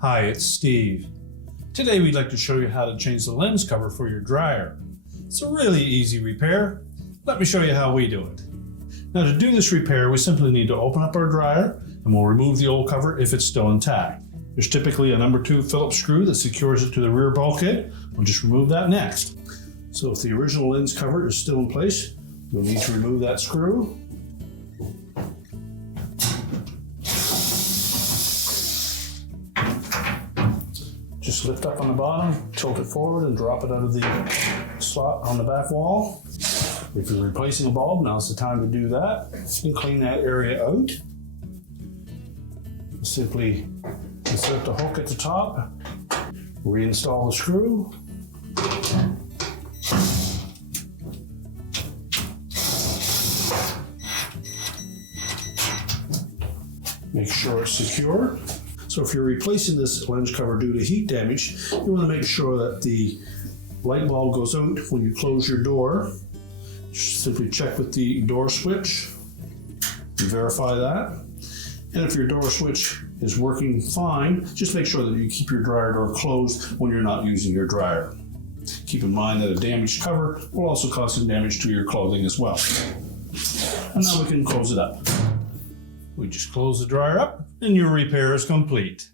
Hi, it's Steve. Today we'd like to show you how to change the lens cover for your dryer. It's a really easy repair. Let me show you how we do it. Now to do this repair, we simply need to open up our dryer and we'll remove the old cover if it's still intact. There's typically a number 2 Phillips screw that secures it to the rear bulkhead. We'll just remove that next. So if the original lens cover is still in place, you'll need to remove that screw. Just lift up on the bottom, tilt it forward, and drop it out of the slot on the back wall. If you're replacing a bulb, now's the time to do that. And clean that area out. Simply insert the hook at the top, reinstall the screw. Make sure it's secure. So if you're replacing this lens cover due to heat damage, you want to make sure that the light bulb goes out when you close your door. Just simply check with the door switch and verify that. And if your door switch is working fine, just make sure that you keep your dryer door closed when you're not using your dryer. Keep in mind that a damaged cover will also cause some damage to your clothing as well. And now we can close it up. We just close the dryer up and your repair is complete.